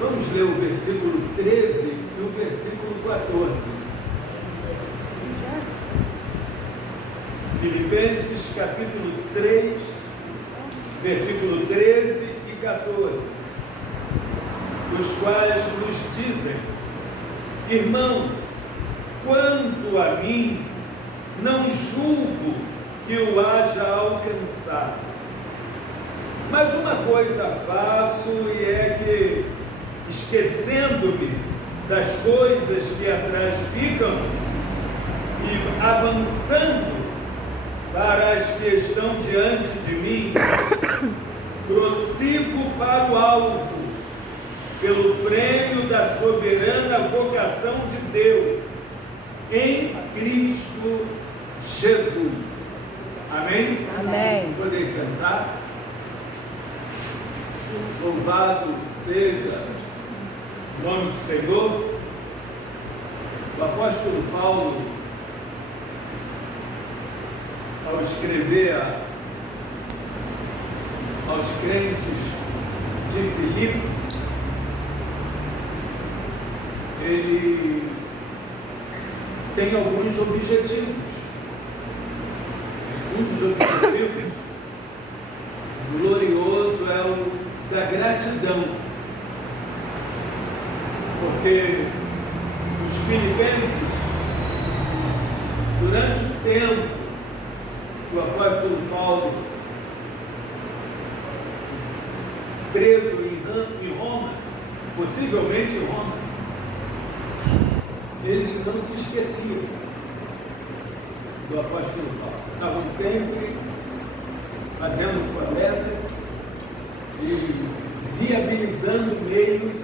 Vamos ler o versículo 13 e o versículo 14. Filipenses capítulo 3, versículo 13 e 14, os quais nos dizem: irmãos, quanto a mim, não julgo que o haja alcançado, mas uma coisa faço, e é que, esquecendo-me das coisas que atrás ficam e avançando para as que estão diante de mim, prossigo para o alvo, pelo prêmio da soberana vocação de Deus em Cristo Jesus. Amém? Amém. Podem sentar. Louvado seja o nome do Senhor. O apóstolo Paulo, ao escrever aos crentes de Filipos, ele tem alguns objetivos. Um dos objetivos glorioso é o da gratidão, porque os filipenses, durante o tempo que o apóstolo Paulo, preso em Roma, possivelmente em Roma, eles não se esqueciam do apóstolo Paulo. Estavam sempre fazendo coletas e viabilizando meios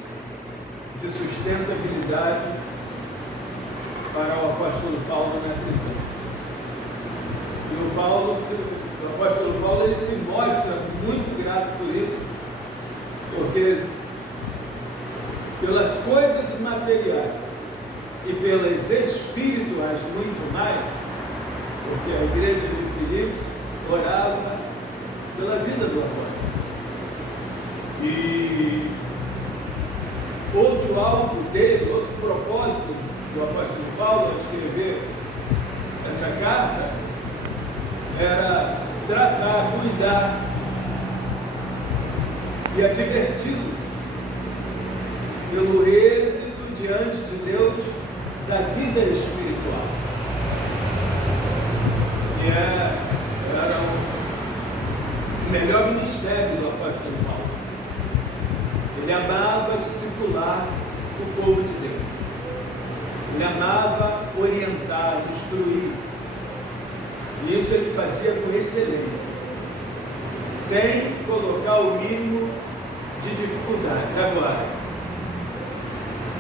de sustentabilidade para o apóstolo Paulo na prisão. E o apóstolo Paulo, ele se mostra muito grato por isso, porque pelas coisas materiais e pelas espirituais muito mais, porque a igreja de Filipos orava pela vida do apóstolo. E outro alvo dele, outro propósito do apóstolo Paulo ao escrever essa carta era tratar, cuidar e adverti-los pelo êxito diante de Deus da vida espiritual. E era o melhor ministério do apóstolo Paulo. Ele amava discipular o povo de Deus. Ele amava orientar, instruir. E isso ele fazia com excelência, sem colocar o mínimo de dificuldade. Agora,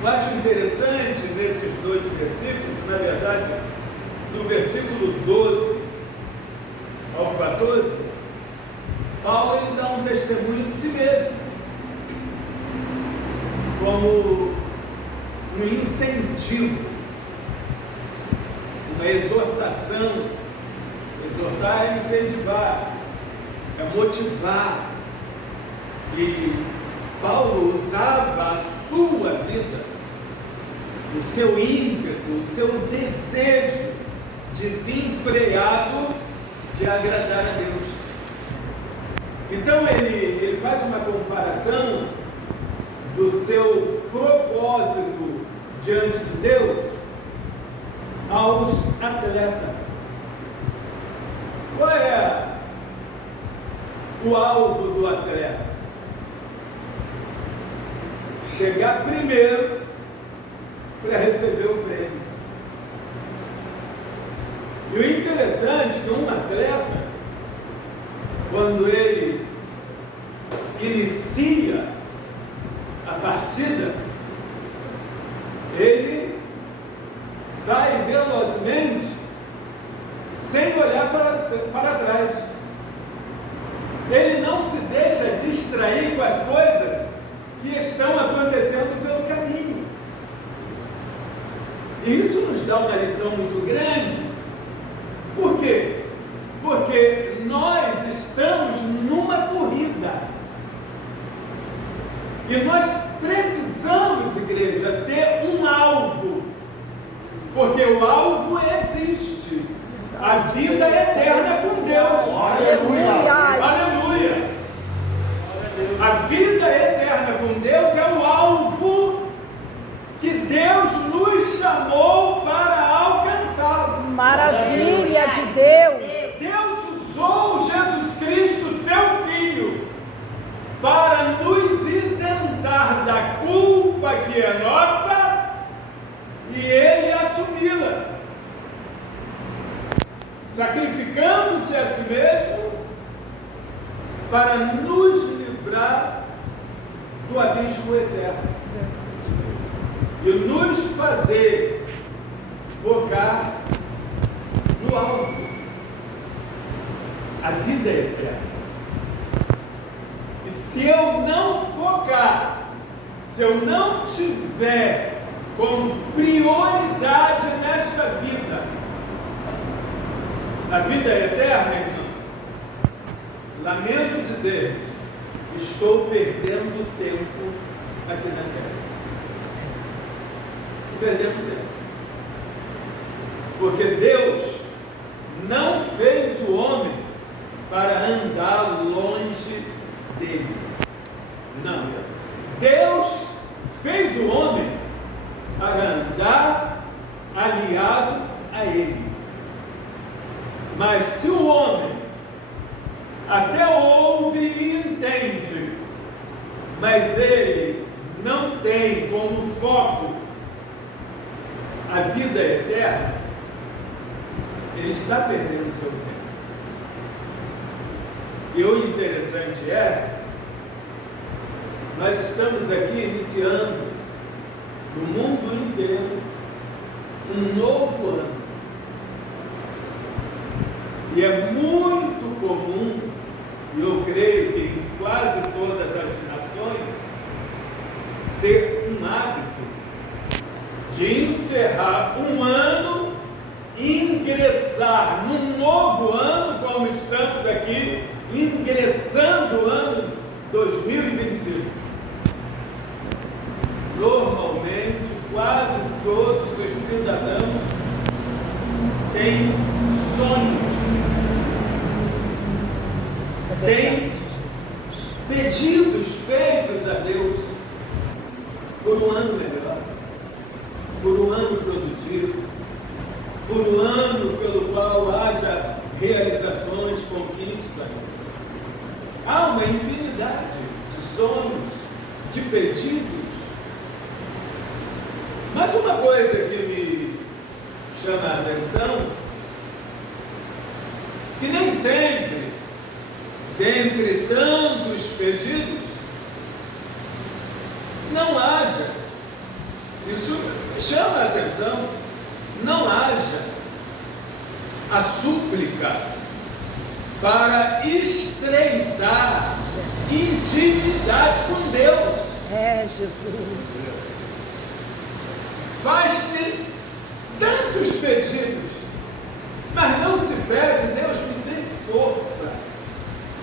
eu acho interessante nesses dois versículos, na verdade, do versículo 12 ao 14, Paulo ele dá um testemunho de si mesmo, como um incentivo, uma exortação. Exortar é incentivar, é motivar. E Paulo usava a sua vida, o seu ímpeto, o seu desejo desenfreado de agradar a Deus. Então ele faz uma comparação do seu propósito diante de Deus aos atletas. Qual é o alvo do atleta? Chegar primeiro para receber o prêmio. E o interessante é que um atleta, quando ele inicia a partida, ele sai velozmente, sem olhar para trás. Ele não se deixa distrair com as coisas que estão acontecendo pelo caminho. E isso nos dá uma lição muito grande. Por quê? Porque nós estamos numa corrida. E nós precisamos vida eterna com Deus. Aleluia. Aleluia. A vida eterna com Deus é o alvo que Deus nos chamou para alcançar. Maravilha de Deus. Deus usou Jesus Cristo, seu Filho, para nos isentar da culpa que é nossa e Ele assumi-la, sacrificando-se a si mesmo para nos livrar do abismo eterno e nos fazer focar no alvo, a vida eterna. E se eu não focar, se eu não tiver como prioridade nesta vida a vida eterna, irmãos, lamento dizer, estou perdendo tempo aqui na terra. Estou perdendo tempo. Porque Deus não fez o homem para andar longe dele. Não. Deus fez o homem para andar aliado a ele. Mas se o homem até ouve e entende, mas ele não tem como foco a vida eterna, ele está perdendo seu tempo. E o interessante é, nós estamos aqui iniciando no mundo inteiro um novo ano. E é muito comum, e eu creio que em quase todas as nações, ser um hábito de encerrar um ano e ingressar num novo ano, como estamos aqui, ingressando o ano 2025. Normalmente, quase todos os cidadãos têm sonhos, têm pedidos feitos a Deus por um ano melhor, por um ano produtivo, por um ano pelo qual haja realizações, conquistas. Há uma infinidade de sonhos, de pedidos. Mas uma coisa que me chama a atenção, que nem sempre, dentre tantos pedidos, não haja, isso me chama a atenção, não haja a súplica para estreitar intimidade com Deus. É, Jesus. Faz-se tantos pedidos, mas não se pede, Deus me dê força,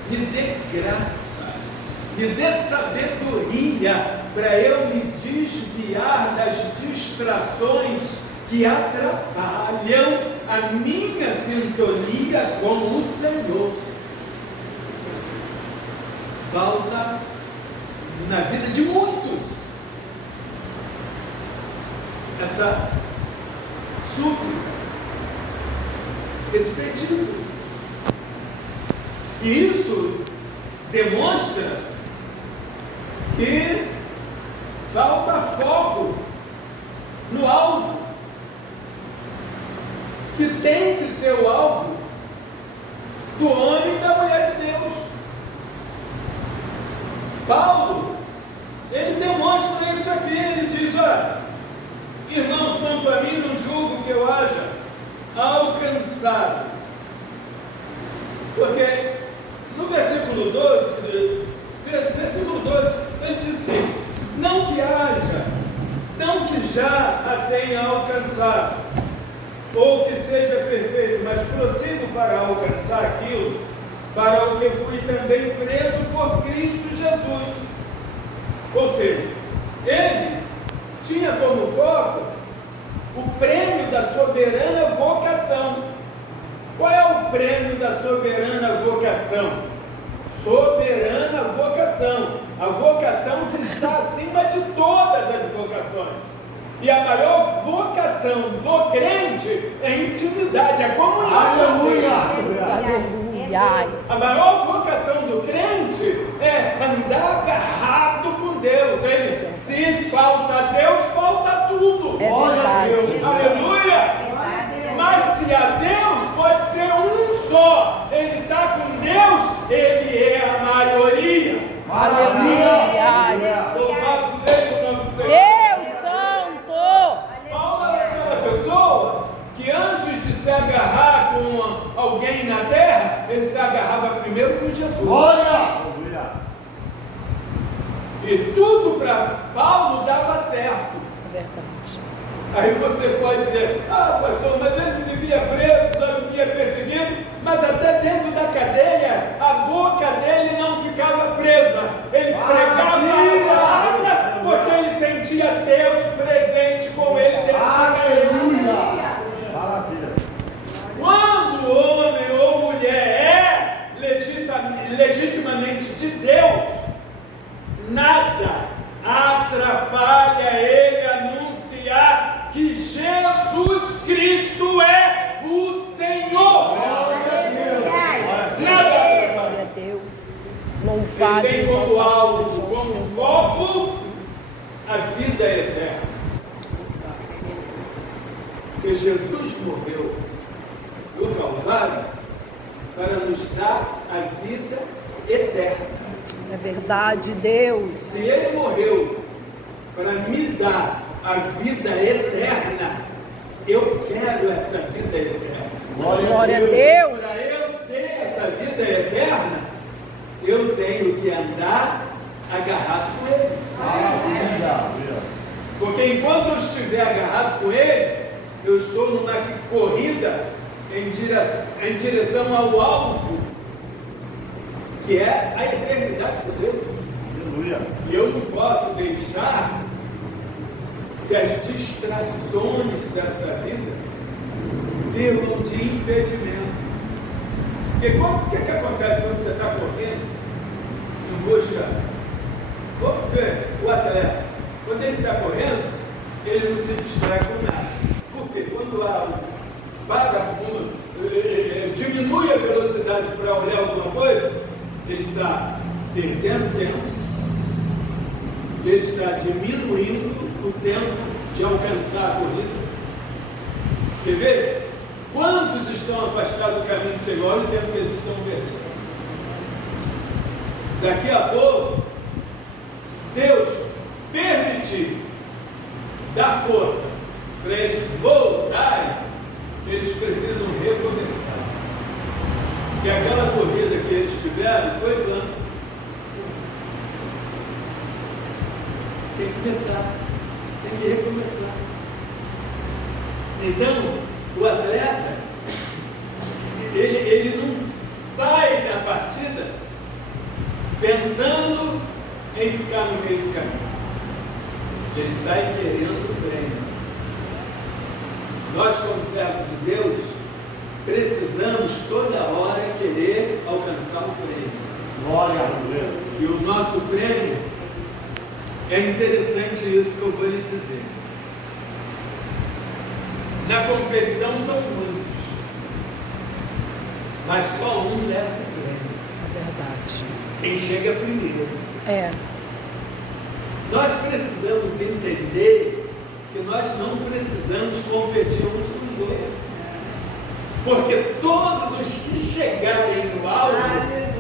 me dê graça, me dê sabedoria para eu me desviar das distrações que atrapalham a minha sintonia com o Senhor. Falta na vida de muitos essa súplica, esse pedido. E isso demonstra que falta foco no alvo, que tem que ser o alvo do homem e da mulher de Deus. Paulo, ele demonstra isso aqui, ele diz, olha, irmãos, quanto a mim, não julgo que eu haja alcançado. Porque no versículo 12, ele diz assim, não que haja, não que já a tenha alcançado, ou que seja perfeito, mas prossigo para alcançar aquilo, para o que fui também preso por Cristo Jesus. Ou seja, ele tinha como foco o prêmio da soberana vocação, Qual é o prêmio da soberana vocação? Soberana vocação. A vocação que está acima de todas as vocações. E a maior vocação do crente é intimidade, é comunhão. Aleluia. A maior vocação do crente é andar agarrado com Deus. Ele, se falta Deus, falta tudo. É verdade. Aleluia. Mas se a Deus, pode ser um só. Ele está com Deus, ele é a maioria. Aleluia. Louvado seja o nome do Senhor. Deus Santo. Paulo era aquela pessoa que antes de se agarrar com alguém na terra, ele se agarrava primeiro com Jesus. E tudo para Paulo dava certo. É verdade. Aí você pode dizer, pastor, mas ele vivia preso, ele vivia perseguido, mas até dentro da cadeia, a boca dele não ficava presa. Ele pregava a palavra porque ele sentia Deus presente com ele dentro da cadeia. Quando o homem ou mulher é legitimamente de Deus, nada atrapalha ele anunciar que Jesus Cristo é o Senhor. Nada Glória a Deus. Louvado ele tem como alvo, como foco, a vida eterna. Porque Jesus morreu no Calvário para nos dar a vida eterna. É verdade, Deus. Se ele morreu para me dar a vida eterna, eu quero essa vida eterna. Glória a Deus. Para eu ter essa vida eterna, eu tenho que andar agarrado com ele. Porque enquanto eu estiver agarrado com ele, eu estou numa corrida em direção ao alvo, que é a eternidade com Deus. E eu não posso deixar que as distrações dessa vida sirvam de impedimento. Porque o que acontece quando você está correndo em busca? Vamos ver o atleta. Quando ele está correndo, ele não se distrai com nada. Por quê? Quando diminui a velocidade para olhar alguma coisa, ele está perdendo tempo, ele está diminuindo o tempo de alcançar a corrida. Quer ver? Quantos estão afastados do caminho do Senhor? Olha o tempo que eles estão perdendo. Daqui a pouco, se Deus permitir, dar força para eles voltarem, eles precisam recomeçar. Porque aquela corrida que eles tiveram foi vã. Tem que começar, tem que recomeçar. Então, o atleta, ele não sai da partida pensando em ficar no meio do caminho. Ele sai querendo o prêmio. Nós, como servos de Deus, precisamos toda hora querer alcançar o prêmio. Glória a Deus. E o nosso prêmio, é interessante isso que eu vou lhe dizer. Na competição são muitos, mas só um leva o prêmio. É verdade. Quem chega primeiro. É. Nós precisamos entender que nós não precisamos competir uns com os outros. Porque todos os que chegarem no alvo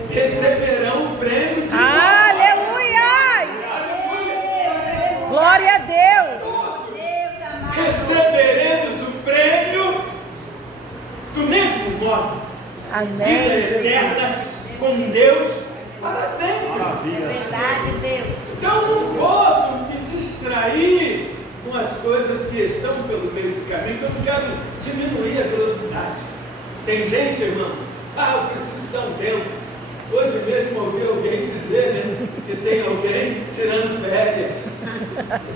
receberão o prêmio de Aleluia! Glória a Deus! Receberemos o prêmio do mesmo modo. Amém, Vida eterna Jesus. com Deus para sempre. Verdade, Deus. Então não posso me distrair com as coisas que estão pelo meio do caminho, que eu não quero diminuir a velocidade. Tem gente, irmãos, eu preciso dar um tempo. Hoje mesmo ouvi alguém dizer, né, que tem alguém tirando férias.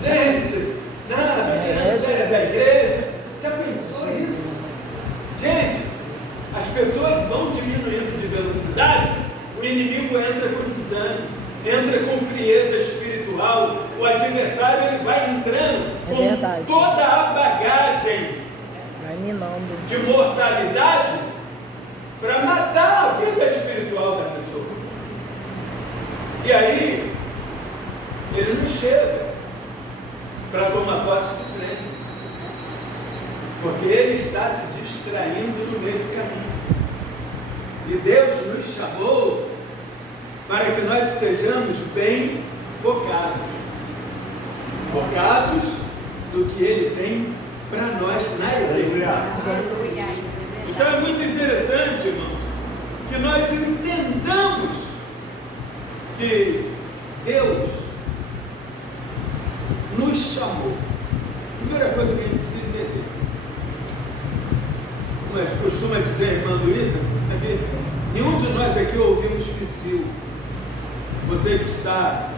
Gente, não, estou tirando férias da igreja. Já pensou isso? Gente, as pessoas inimigo entra com desânimo, entra com frieza espiritual, o adversário ele vai entrando É com verdade. toda a bagagem Vai minando. de mortalidade para matar a vida espiritual da pessoa. E aí, ele não chega para tomar posse do prêmio, porque ele está se distraindo no meio do caminho. E Deus nos chamou para que nós estejamos bem focados no que Ele tem para nós na igreja. Então é muito interessante, irmãos, que nós entendamos que Deus nos chamou. Primeira coisa que a gente precisa entender, mas costuma dizer a irmã Luísa, é que nenhum de nós aqui ouvimos psiu. Você que está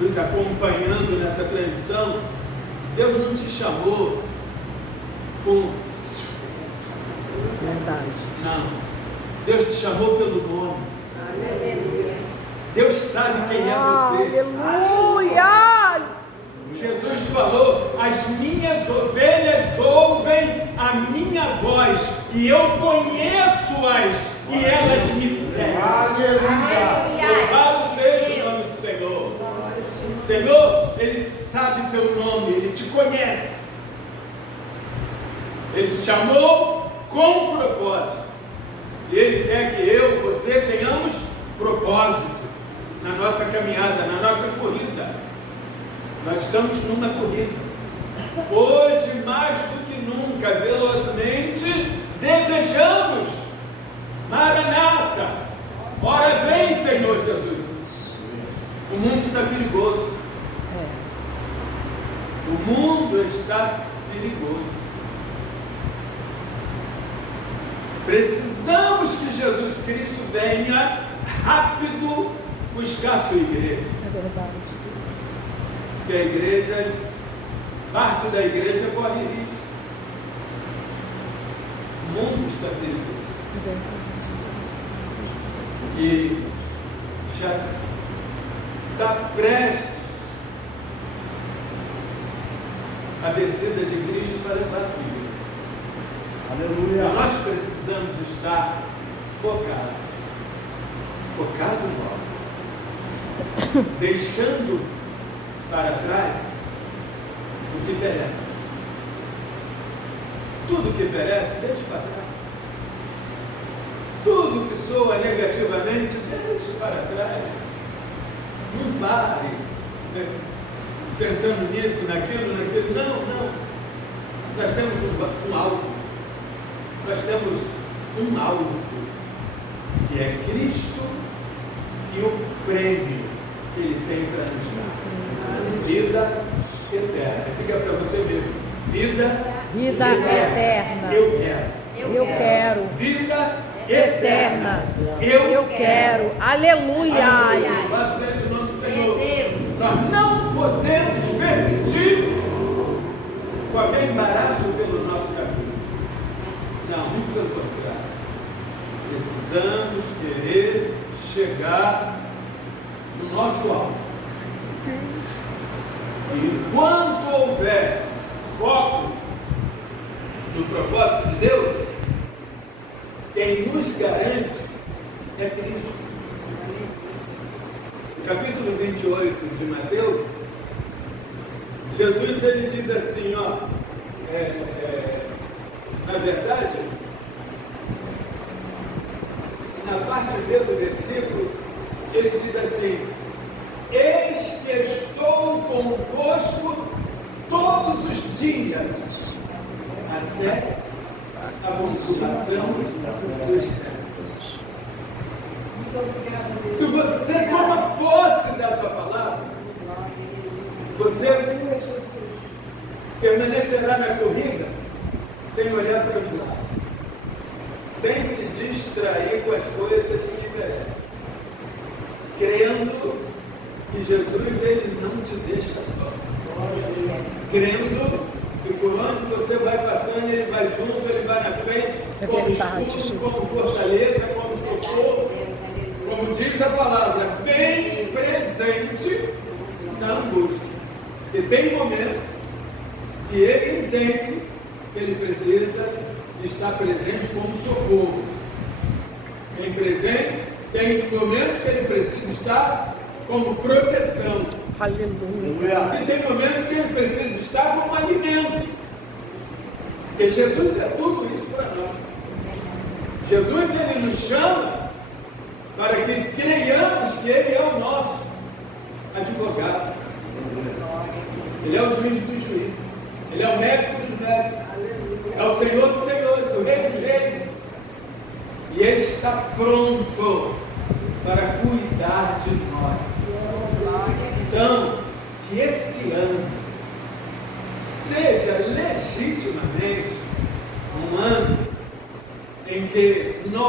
nos acompanhando nessa transmissão, Deus não te chamou com psiu. Verdade. Não. Deus te chamou pelo nome. Deus sabe quem é você. Aleluia! Jesus falou: as minhas ovelhas ouvem a minha voz, e eu conheço-as, e elas me seguem. Louvado seja o nome do Senhor. O Senhor, Ele sabe teu nome, Ele te conhece. Ele te chamou com propósito. E Ele quer que eu, você, tenhamos propósito na nossa caminhada, na nossa corrida. Nós estamos numa corrida. Hoje, mais do que nunca, velozmente, desejamos Maranata. Ora vem, Senhor Jesus. O mundo está perigoso. O mundo está perigoso. Precisamos que Jesus Cristo venha rápido buscar sua igreja. É verdade. Porque a igreja, parte da igreja corre risco. O mundo está perigoso. É verdade. E já está prestes a descida de Cristo para levar a sua igreja. Aleluia. Nós precisamos estar focados no alvo, deixando para trás o que perece. Tudo que perece, deixe para trás. Tudo que soa negativamente, deixe para trás. Não pare pensando nisso, naquilo. Não. Nós temos um alvo. Nós temos um alvo, que é Cristo e o prêmio que Ele tem para nos dar. Vida eterna. Diga para você mesmo: vida eterna. Eu quero. Vida eterna. Eu quero. Aleluia. Louvado seja o nome do Senhor. Nós não podemos permitir qualquer embaraço pelo nosso caminho. Não, muito pelo contrário. Precisamos querer chegar no nosso alvo. E enquanto houver foco no propósito de Deus, quem nos garante é Cristo. No capítulo 28 de Mateus, Jesus ele diz assim, na verdade, na parte B do versículo, ele diz assim: eis que estou convosco todos os dias, até a consumação dos séculos. Se você toma posse dessa palavra, você permanecerá na corrida sem olhar para os lados, sem se distrair com as coisas que merecem, crendo que Jesus ele não te deixa só, crendo que por onde você vai passando, Ele vai junto, Ele vai na frente, como escudo, como fortaleza, como socorro, como diz tem momentos que ele entende que ele precisa estar presente como socorro. Tem momentos que ele precisa estar como proteção. Aleluia. E tem momentos que ele precisa estar como alimento. Porque Jesus é tudo isso para nós. Jesus, ele nos chama para que creiamos que ele é o nosso advogado. Ele é o juiz dos juízes. Ele é o médico dos médicos. É o Senhor dos senhores, o Rei dos reis. E ele está pronto para cuidar de nós. Então, que esse ano seja legitimamente um ano em que nós